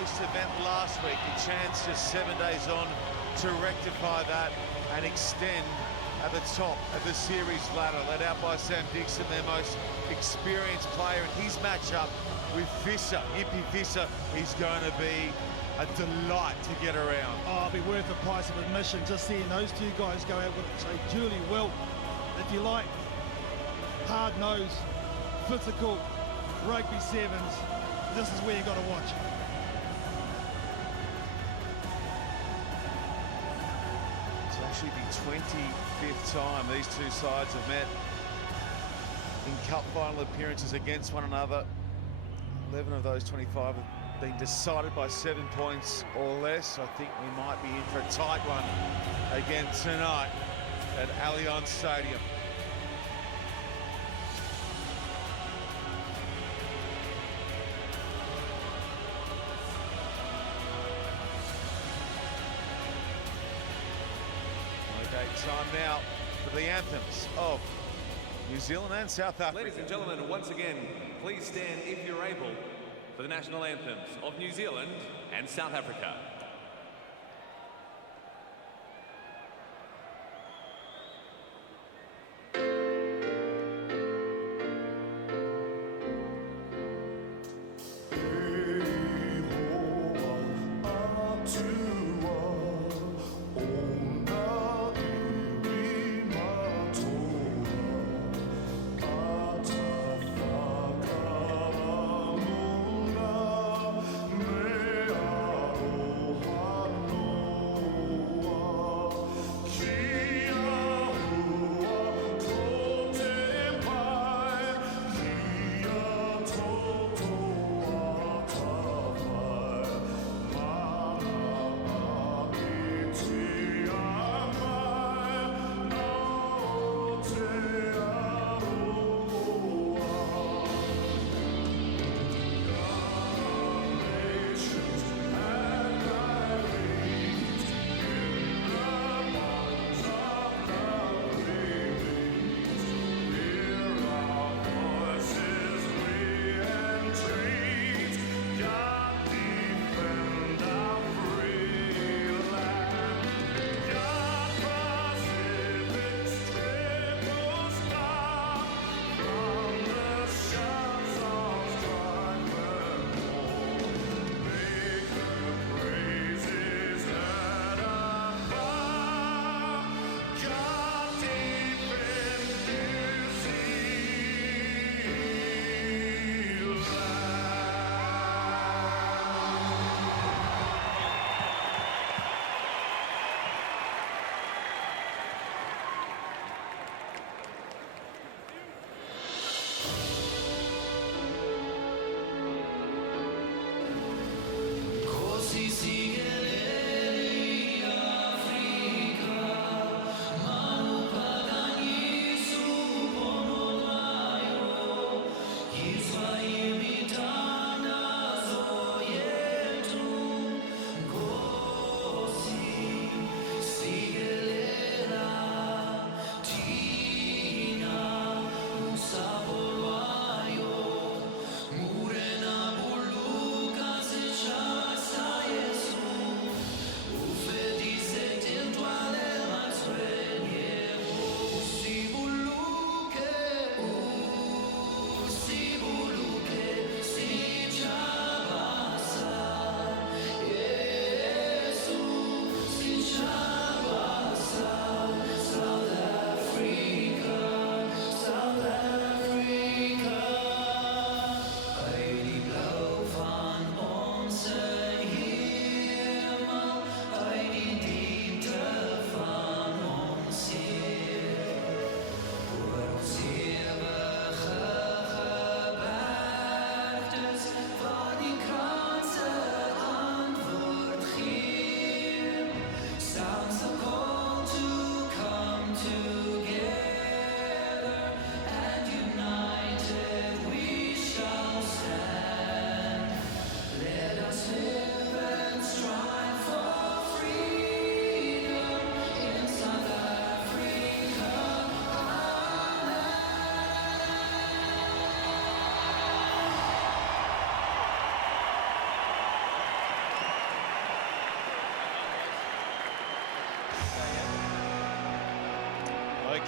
host event last week. A chance just 7 days on to rectify that and extend at the top of the series ladder, led out by Sam Dixon, their most experienced player. And his matchup with Visser, Impey Visser, is going to be a delight to get around. Oh, it'll be worth the price of admission just seeing those two guys go out with it so duly well. If you like hard-nosed, physical rugby sevens, this is where you got to watch. It's actually the 25th time these two sides have met in cup final appearances against one another. 11 of those 25 have been decided by 7 points or less. I think we might be in for a tight one again tonight at Allianz Stadium. Okay, time now for the anthems of New Zealand and South Africa. Ladies and gentlemen, once again, please stand if you're able for the national anthems of New Zealand and South Africa.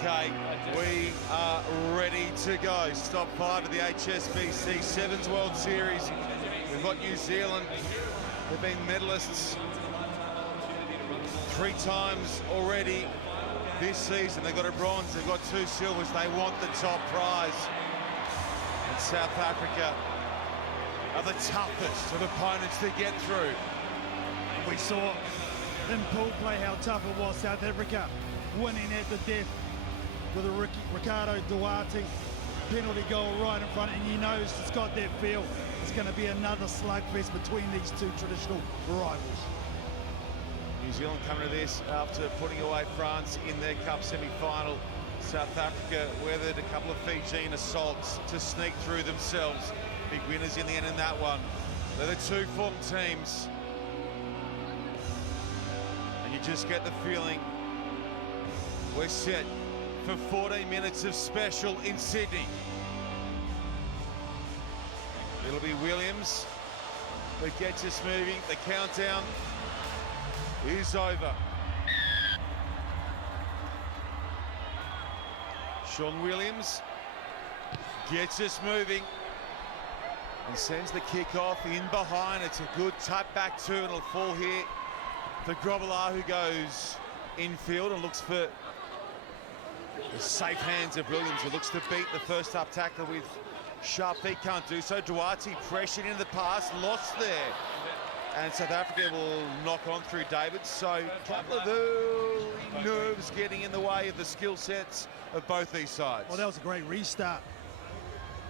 Okay, we are ready to go. Stop 5 of the HSBC Sevens World Series. We've got New Zealand. They've been medalists 3 times already this season. They've got a bronze, they've got 2 silvers. They want the top prize. And South Africa are the toughest of opponents to get through. We saw in pool play how tough it was. South Africa winning at the death with a Ricardo Duarte penalty goal right in front, and you know it's got that feel. It's going to be another slugfest between these 2 traditional rivals. New Zealand coming to this after putting away France in their Cup semi-final. South Africa weathered a couple of Fijian assaults to sneak through themselves. Big winners in the end in that one. They're the 2 form teams. And you just get the feeling we're set for 14 minutes of special in Sydney. It'll be Williams that gets us moving. The countdown is over. Sean Williams gets us moving and sends the kick off in behind. It's a good tap back to, and it'll fall here for Grobbelaar, who goes infield and looks for the safe hands of Williams, who looks to beat the first up tackler with sharp feet. Can't do so. Duarte pressured into the pass, lost there. And South Africa will knock on through David. So a couple of early nerves getting in the way of the skill sets of both these sides. Well, that was a great restart.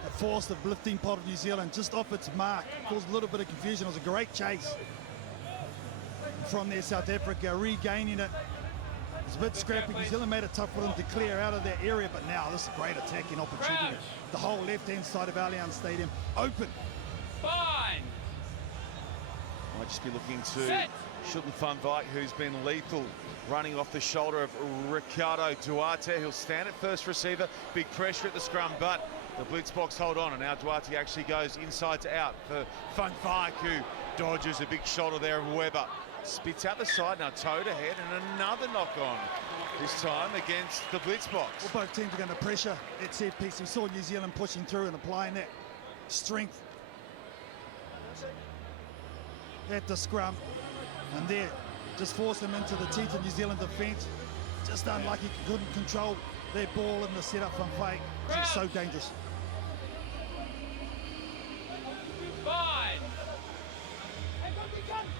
It forced the lifting pot of New Zealand just off its mark. Caused a little bit of confusion. It was a great chase. From there, South Africa regaining it. It's a bit scrappy. New Zealand made it tough for them to clear out of that area, but now this is a great attacking opportunity. The whole left-hand side of Allianz Stadium open. Fine. Might just be looking to Shilton Van Wyk, who's been lethal, running off the shoulder of Ricardo Duarte. He'll stand at first receiver. Big pressure at the scrum, but the blitz box hold on, and now Duarte actually goes inside to out for Van Wyk, who dodges a big shoulder there of Weber. Spits out the side, now toe to head, and another knock on, this time against the blitz box. Well, both teams are going to pressure at set piece. We saw New Zealand pushing through and applying that strength at the scrum, and there just force them into the teeth of New Zealand defence. Just unlucky, couldn't control their ball in the setup from Fake. It's so dangerous. Fine.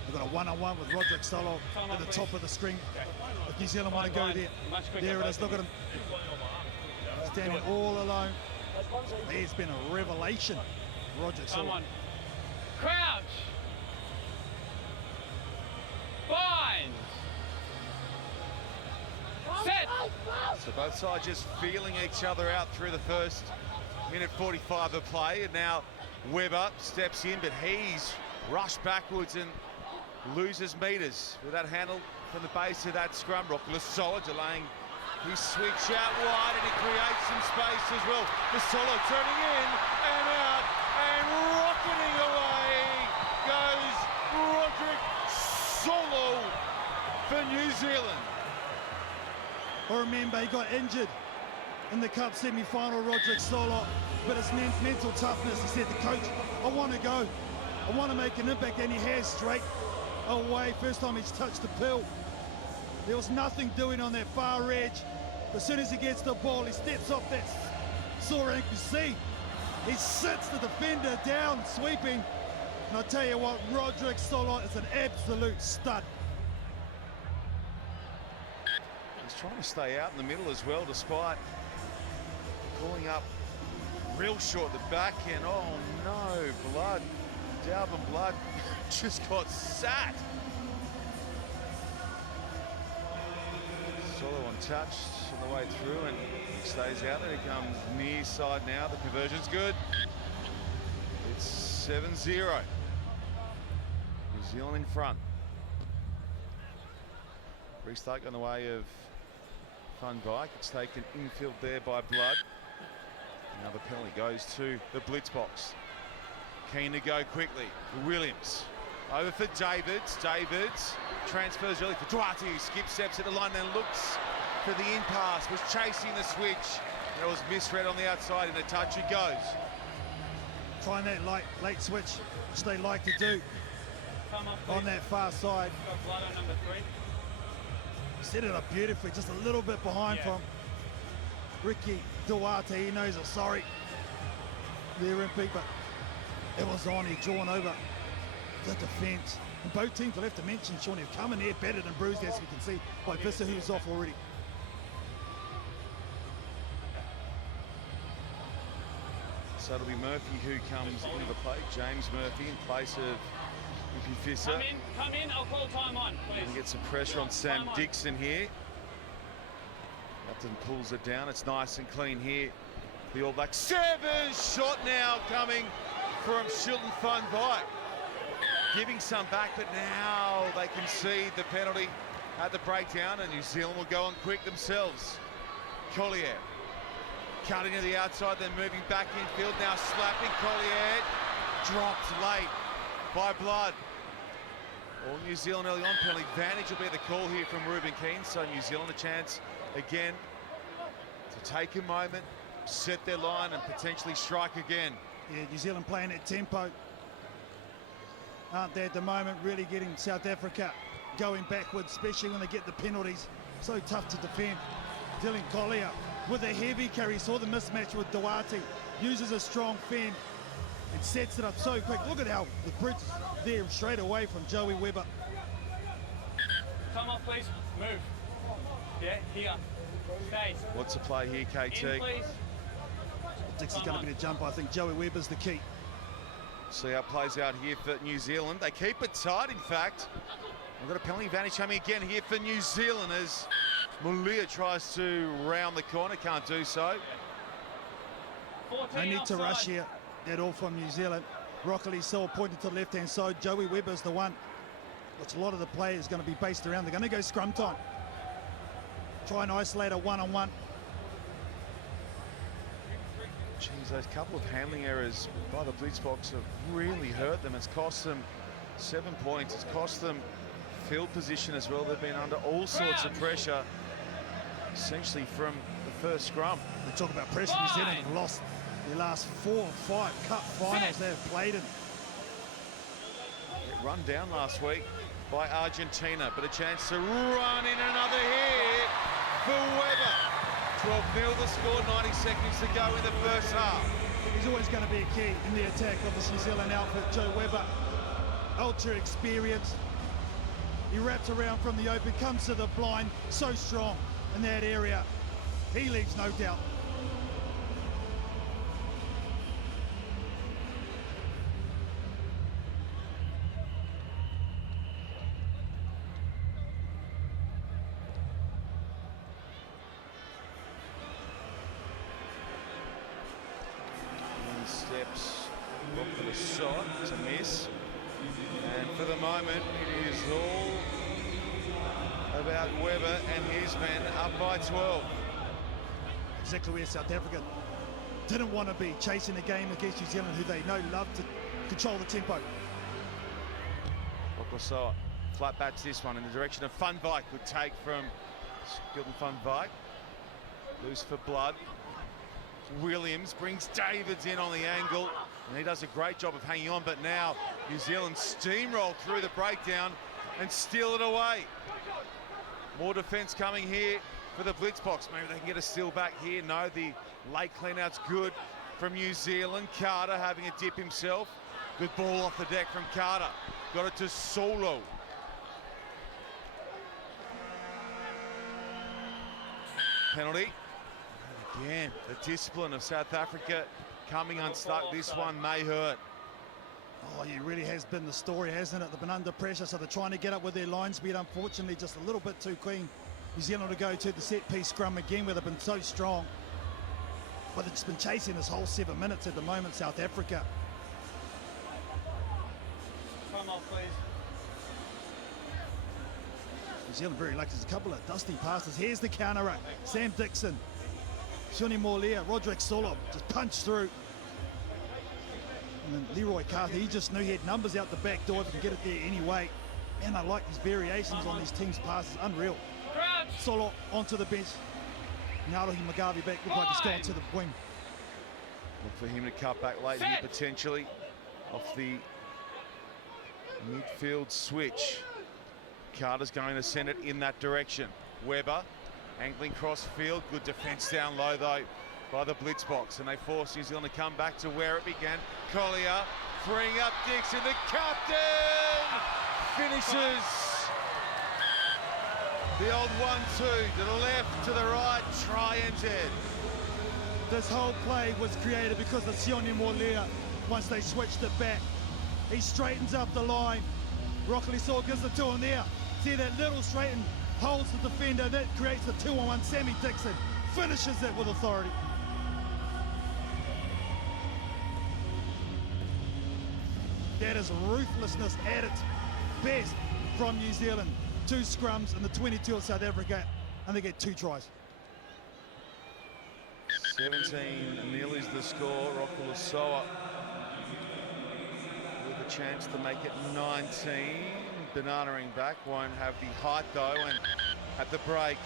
They've got a one-on-one with Roderick Solo at the top of the screen. If New Zealand want to go there, there it is. Look at him standing all alone. He's been a revelation, Roderick Solo. Crouch. Fine. Set. So both sides just feeling each other out through the first minute 45 of play, and now Weber steps in, but he's rushed backwards and loses meters with that handle from the base of that scrum. Lasolo delaying his switch out wide, and he creates some space as well. Lasolo turning in and out, and rocketing away goes Roderick Solo for New Zealand. I remember he got injured in the Cup semi-final, Roderick Solo, but his mental toughness, he said to coach, I want to go, I want to make an impact, and he has straight away. First time he's touched the pill. There was nothing doing on that far edge. As soon as he gets the ball, he steps off that sore ankle seat. He sits the defender down, sweeping. And I tell you what, Roderick Solo is an absolute stud. He's trying to stay out in the middle as well, despite calling up real short the back end. Oh no, blood. Dalvin Blood just got sat. Solo untouched on the way through, and he stays out there. He comes near side now. The conversion's good. It's 7-0. New Zealand in front. Restart on the way of Van Wyk. It's taken infield there by Blood. Now the penalty goes to the blitz box. Keen to go quickly. Williams over for Davids. Davids transfers early for Duarte, who skip steps at the line, then looks for the in-pass, was chasing the switch. And it was misread on the outside, and a touch it goes. Trying that late switch, which they like to do on that far side. Number 3. Set it up beautifully, just a little bit behind from Ricky Duarte. He knows it, sorry. There, Impy, but it was on. He drawn over the defence. And both teams, will have to mention, Sean, have come in there battered and bruised, as we can see, by Visser, who's off already. So it'll be Murphy who comes into the play. James Murphy in place of Impy Visser. Come in, I'll call time on, please. And get some pressure on Sam Dixon here. Upton pulls it down. It's nice and clean here. The All Blacks. 7 shot now coming from Shilton Fun Bike. Giving some back, but now they concede the penalty at the breakdown, and New Zealand will go on quick themselves. Collier cutting to the outside, then moving back infield, now slapping. Collier dropped late by Blood. All New Zealand early on, penalty advantage will be the call here from Ruben Keane, so New Zealand a chance again to take a moment, set their line and potentially strike again. Yeah, New Zealand playing at tempo. Aren't they at the moment, really getting South Africa going backwards, especially when they get the penalties. So tough to defend. Dylan Collier with a heavy carry, saw the mismatch with Duarte, uses a strong fend and sets it up so quick. Look at how the Brits there straight away from Joey Webber. Come off, please. Move. Yeah, here. Stay. What's the play here, KT? In, please. Dixie's going to be the jump. I think Joey Webber's the key. See how it plays out here for New Zealand. They keep it tight, in fact. We've got a penalty advantage coming again here for New Zealand as Mulia tries to round the corner, can't do so. No need to rush here at all from New Zealand. Rockley Saul pointed to the left-hand side. Joey Webber's the one, which a lot of the players going to be based around. They're going to go scrum time. Try and isolate a one-on-one. Geez, those couple of handling errors by the Blitzboks have really hurt them. It's cost them 7 points. It's cost them field position as well. They've been under all sorts of pressure, essentially from the first scrum. We talk about pressure. New Zealand have lost their last 4 or 5 cup finals they have played in. Run down last week by Argentina, but a chance to run in another hit for Webber. 12-0 the score, 90 seconds to go in the first half. He's always going to be a key in the attack of this New Zealand outfit. Joe Webber, ultra experienced. He wraps around from the open, comes to the blind, so strong in that area. He leaves no doubt. Steps, look for the shot, it's a miss. And for the moment, it is all about Webber and his men up by 12. Exactly where South Africa didn't want to be, chasing the game against New Zealand, who they know love to control the tempo. Okosoa flat bats this one in the direction of Fun Bike. Good take from Skilton Fun Bike. Loose for Blood. Williams brings Davids in on the angle, and he does a great job of hanging on, but now New Zealand steamroll through the breakdown and steal it away. More defence coming here for the Blitzboks. Maybe they can get a steal back here. No, the late clean-out's good from New Zealand. Carter having a dip himself. Good ball off the deck from Carter. Got it to Solo. Penalty. Again, the discipline of South Africa coming unstuck. This one may hurt. Oh, it really has been the story, hasn't it? They've been under pressure, so they're trying to get up with their line speed. Unfortunately, just a little bit too clean. New Zealand to go to the set-piece scrum again, where they've been so strong. But they've just been chasing this whole 7 minutes at the moment, South Africa. Come off, please. New Zealand very lucky. There's a couple of dusty passes. Here's the counter rack. Sam Dixon. Shoni Morlea, Roderick Solop just punched through. And then Leroy Carthy, he just knew he had numbers out the back door if he can get it there anyway. And I like these variations on these teams' passes, unreal. Crouch. Solo onto the bench. Naruhi Magavi back, look like he's gone to the wing. Look for him to cut back late here potentially off the midfield switch. Carter's going to send it in that direction. Weber angling cross field, good defence down low though by the blitz box, and they force New Zealand to come back to where it began. Collier freeing up Dixon, the captain finishes. The old 1-2 to the left, to the right, try ends it. This whole play was created because of Sione Molia. Once they switched it back, he straightens up the line. Rockily Saw gives the two on there. See that little straighten, holds the defender, that creates the 2-on-1. Sammy Dixon finishes it with authority. That is ruthlessness at its best from New Zealand. 2 scrums in the 22 of South Africa, and they get 2 tries. 17-0 is the score. Rockula Soa with a chance to make it 19. Bananaing back, won't have the height though, and at the break.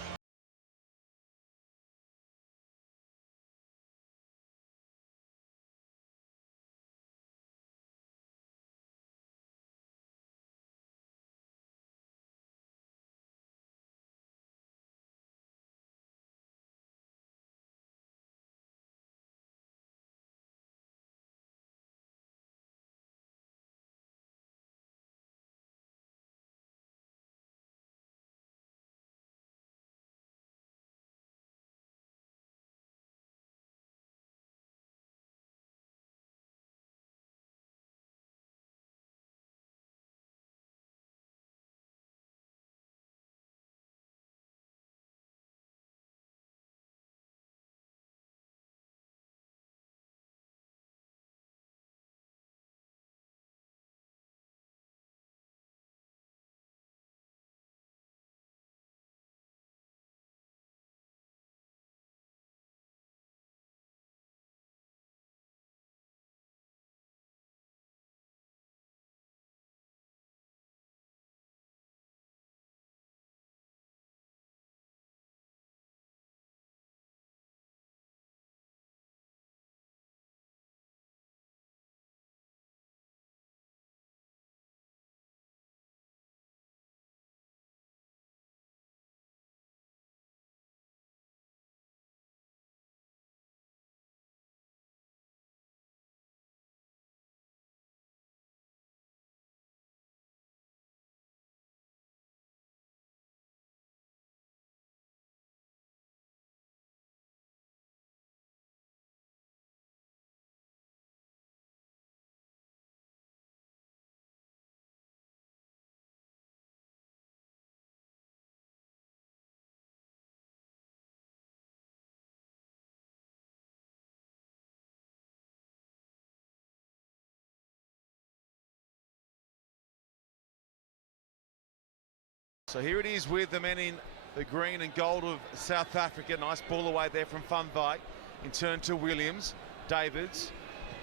So here it is with the men in the green and gold of South Africa. Nice ball away there from Funvai. In turn to Williams. Davids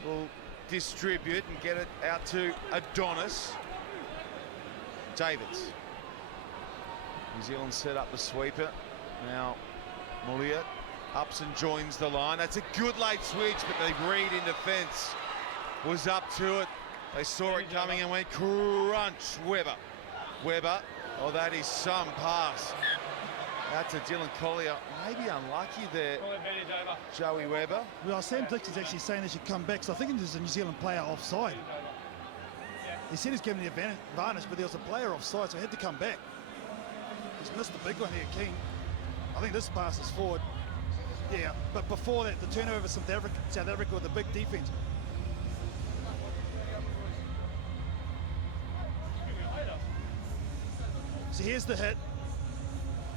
will distribute and get it out to Adonis. Davids. New Zealand set up the sweeper. Now Molia ups and joins the line. That's a good late switch, but the read in defence was up to it. They saw it coming and went crunch. Weber. Oh, that is some pass. Out to Dylan Collier. Maybe unlucky there, Joey Weber. Well, Sam Dixon's actually saying they should come back, so I think there's a New Zealand player offside. He said he's given the advantage, but there was a player offside, so he had to come back. He's missed the big one here, King. I think this pass is forward. Yeah, but before that, the turnover of South Africa with a big defence. So here's the hit.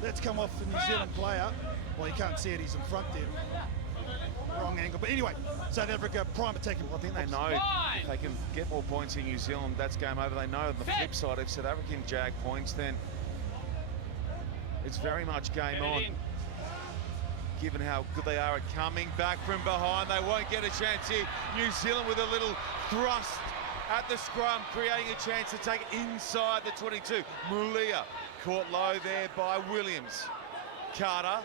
That's come off the New Zealand player. Well, you can't see it, he's in front there. Wrong angle, but anyway, South Africa prime attacking. I think they know if they can get more points in New Zealand, that's game over. They know on the flip side, if South African jag points, then it's very much game on. Given how good they are at coming back from behind, they won't get a chance here. New Zealand with a little thrust at the scrum, creating a chance to take it inside the 22. Mulia caught low there by Williams. Carter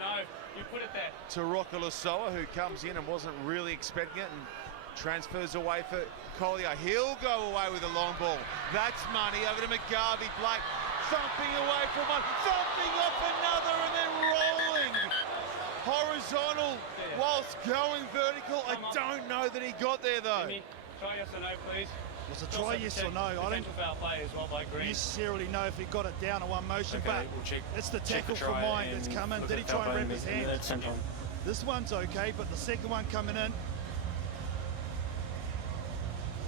No, you put it there. to Rokolosoa, who comes in and wasn't really expecting it and transfers away for Collier. He'll go away with a long ball. That's money over to McGarvey. Black thumping away from one, thumping off another, and then rolling horizontal whilst going vertical. I don't know that he got there though. Jimmy, try yes or no, please. Was it try yes or no? I don't Potential foul play as well by Green. necessarily know if he got it down in one motion, Okay, but we'll check. it's the check tackle the from try mine that's and come in. look Did at he try and foul wrap play his at hand? the same time. This one's okay, but the second one coming in.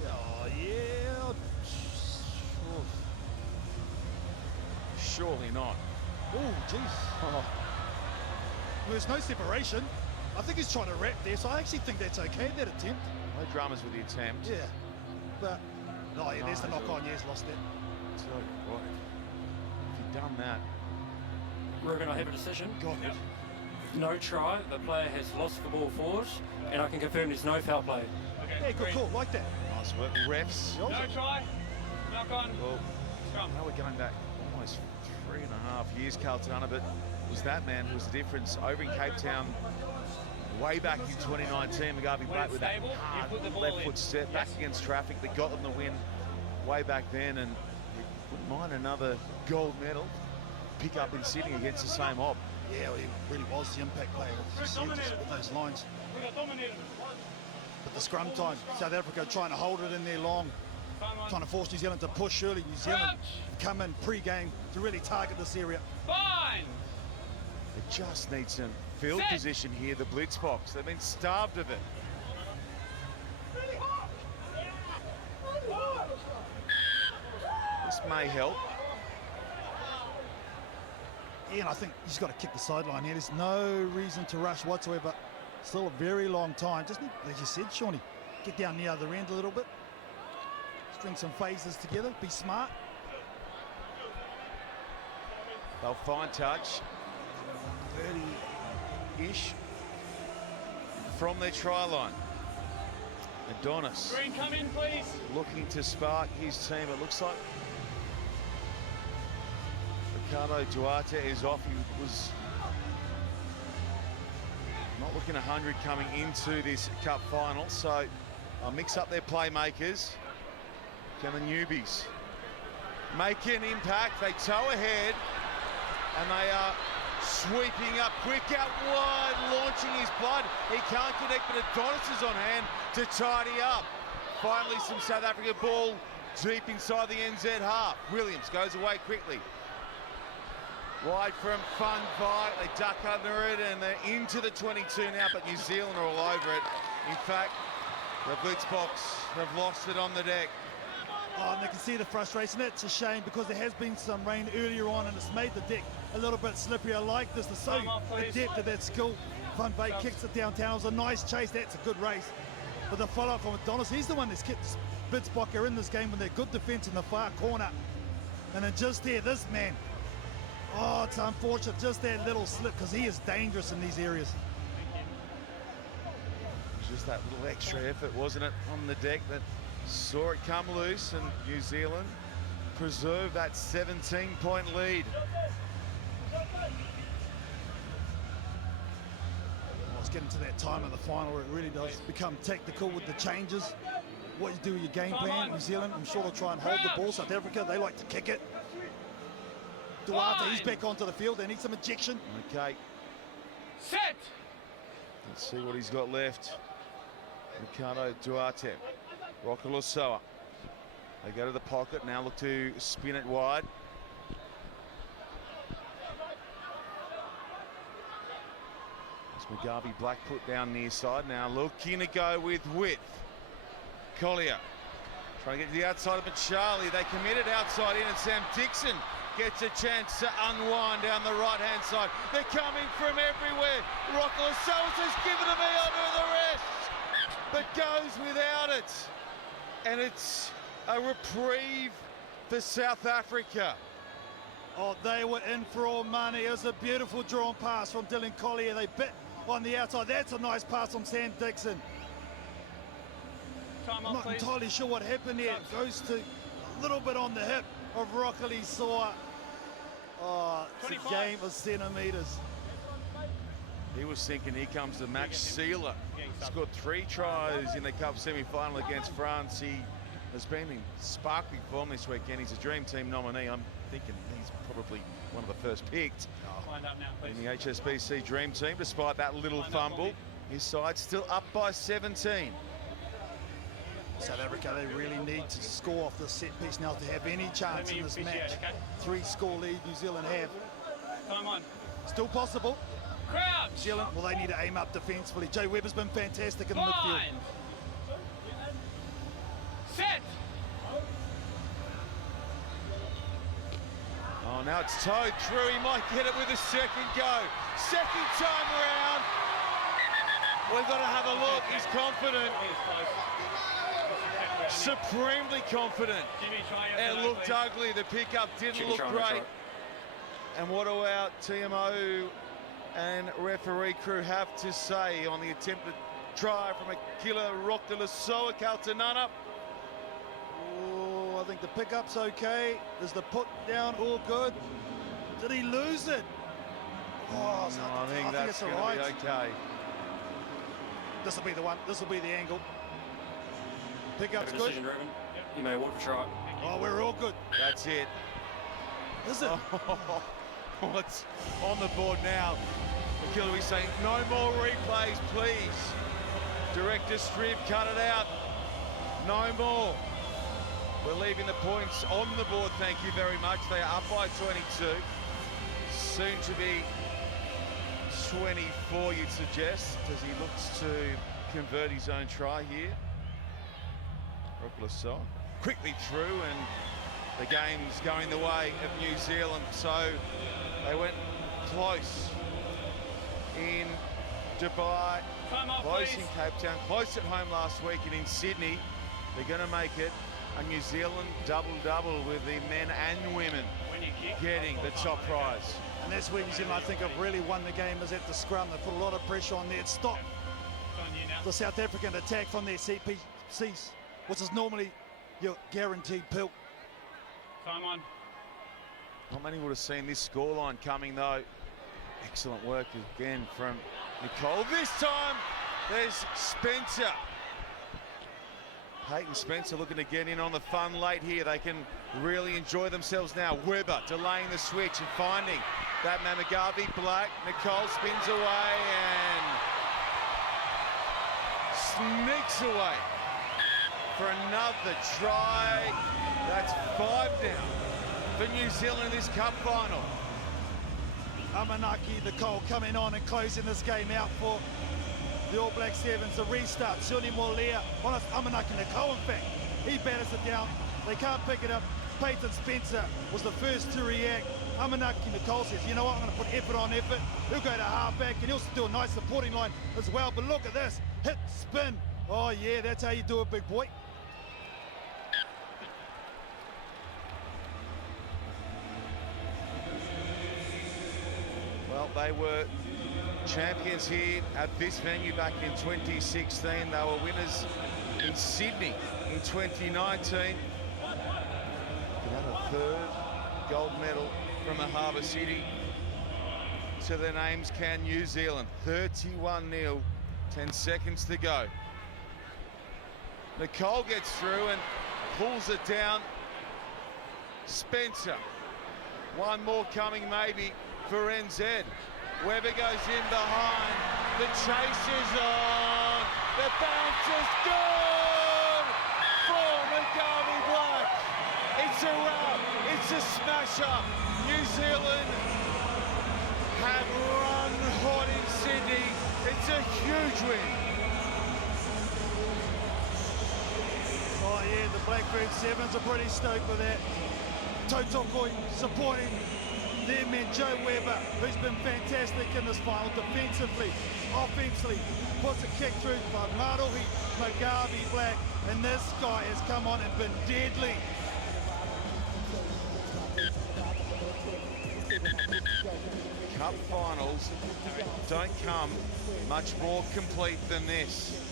Oh, yeah. Surely not. Oh, jeez. Oh, Well, there's no separation. I think he's trying to wrap there, so I actually think that's okay, that attempt. no dramas with the attempt. Yeah. But, oh, yeah, there's the No, knock on. Yeah, he's lost it. Tell you what, if he'd done that, Ruben, I have a decision. God, No try. The player has lost the ball forward, and I can confirm there's no foul play. Okay, Yeah, good Green. call. Like that. nice work. Refs. No try. Knock on. Well, Scrum. now we're going back almost 3.5 years, Carlton, but it was that man who was the difference over in Cape Town way back in 2019. McGarvey When Black it's with that stable, you hard put the ball left in. foot step back Yes. against traffic that got them the win way back then, and wouldn't mind another gold medal pick up in Sydney against the same op. Yeah, well, he really was the impact player. Just with those lines. We got dominated. But the scrum time, South Africa trying to hold it in there long, Fun one. trying to force New Zealand to push early. New Zealand come in pre-game to really target this area. Fine. They just need some field Set. position here, the blitz box. They've been starved of it. This may help. Yeah, and I think he's got to kick the sideline here. There's no reason to rush whatsoever. Still a very long time. Just need, as you said, Shawnee, get down the other end a little bit. String some phases together. Be smart. They'll find touch. 30-ish from their try line. Adonis Green, come in, please. looking to spark his team. It looks like Ricardo Duarte is off. He was not looking 100 coming into this cup final, so I'll mix up their playmakers. Can the newbies make an impact? They tow ahead and they are sweeping up quick out wide, launching his blood. He can't connect, but Adonis is on hand to tidy up. Finally, some South Africa ball deep inside the NZ half. Williams goes away quickly. Wide from Fun Fight, they duck under it and they're into the 22 now, but New Zealand are all over it. In fact, the blitz box have lost it on the deck. Oh, and they can see the frustration. It's a shame because there has been some rain earlier on and it's made the deck a little bit slippery. I like this. They're so Come on, please. adept at that skill. Fun Bay kicks it downtown. It was a nice chase. That's a good race. But the follow-up from Adonis, he's the one that's kept Blitzbocker in this game with their good defence in the far corner. And then just there, this man. Oh, it's unfortunate. Just that little slip because he is dangerous in these areas. It was just that little extra effort, wasn't it, on the deck that saw it come loose, and New Zealand preserve that 17-point lead. Well, it's getting to that time of the final where it really does become tactical with the changes. What you do with your game plan. New Zealand, I'm sure they'll try and hold the ball. South Africa, they like to kick it. Duarte, he's back onto the field. They need some ejection. Okay, Set. let's see what he's got left. Ricardo Duarte, Rokolosoa. They go to the pocket, now look to spin it wide. As McGarvey Black put down near side, now looking to go with width. Collier trying to get to the outside of Charlie. They committed outside in, and Sam Dixon gets a chance to unwind down the right-hand side. They're coming from everywhere. Rokolosoa says, give it to me, I'll do the rest. But goes without it. And it's a reprieve for South Africa. Oh, they were in for all money. It was a beautiful drawn pass from Dylan Collier. They bit on the outside. That's a nice pass from Sam Dixon. time I'm off, not please. entirely sure what happened there. It goes to a little bit on the hip of Rockily Saw. Oh, it's 25. a game of centimetres. He was thinking, here comes the match sealer. Scored 3 tries in the Cup semi-final against France. He has been in sparkling form this weekend. He's a Dream Team nominee. I'm thinking he's probably one of the first picked Lined up now, please. in the HSBC Dream Team, despite that little fumble. His side's still up by 17. South Africa, they really need to score off the set piece now to have any chance in this match. Okay? 3-score lead New Zealand have. Time on. Still possible. Crouch. New Zealand, well, they need to aim up defensively. Joe Webber's been fantastic in the midfield. Line. Set. Oh, now it's towed through. He might get it with a second go. Second time round. We've got to have a look. He's confident. Supremely confident. Jimmy, try your It side, looked please. ugly. The pickup didn't Jimmy, look try, great. try. And what do our TMO and referee crew have to say on the attempted try from Akila Rockdalasoa Kaltanana? Oh, I think the pickup's okay. Is the put down all good? Did he lose it? Oh, so I think that's it's going all right. to be okay. This will be the one. This will be the angle. Pickup's good. Decision, Ruben. You may want to try. Oh, we're all good. That's it. Is it? What's on the board now? Akila, we saying no more replays, please. Director Strib, cut it out. No more. We're leaving the points on the board, thank you very much. They are up by 22. Soon to be 24, you'd suggest, as he looks to convert his own try here. Rockdalasoa quickly through, and the game's going the way of New Zealand. So they went close in Dubai, Time off, close please. in Cape Town, close at home last week, and in Sydney. They're going to make it a New Zealand double-double with the men and women When you kick, getting the top prize. And that's where New Zealand, I think, have really won the game, is at the scrum. They put a lot of pressure on there. It stopped It's on you now. the South African attack from their CPCs, which is normally your guaranteed pill. Time on. Not many would have seen this scoreline coming, though. Excellent work again from Nicole. This time, there's Spencer. Peyton Spencer looking to get in on the fun late here. They can really enjoy themselves now. Webber delaying the switch and finding that Mamagavi Black. Nicole spins away and sneaks away for another try. That's 5 down for New Zealand in this cup final. Amanaki Nicole coming on and closing this game out for the All Black Sevens. The restart, Suni Molia, Amanaki Nicole in fact, he batters it down. They can't pick it up. Peyton Spencer was the first to react. Amanaki Nicole says, you know what, I'm going to put effort on effort. He'll go to halfback and he'll do a nice supporting line as well. But look at this, hit, spin. Oh yeah, that's how you do it, big boy. Well, they were champions here at this venue back in 2016. They were winners in Sydney in 2019. Another third gold medal from the Harbour City. To their names can New Zealand. 31-0, 10 seconds to go. Nicole gets through and pulls it down. Spencer. One more coming maybe for NZ. Webber goes in behind. The chase is on. The bounce is good for Mugabe Black. It's a wrap. It's a smash up. New Zealand have run hot in Sydney. It's a huge win. Oh yeah, the Blackbird Sevens are pretty stoked with that. Totokoi supporting their man Joe Webber, who's been fantastic in this final defensively, offensively, puts a kick through by Maruhi Mugabe Black, and this guy has come on and been deadly. Cup finals don't come much more complete than this.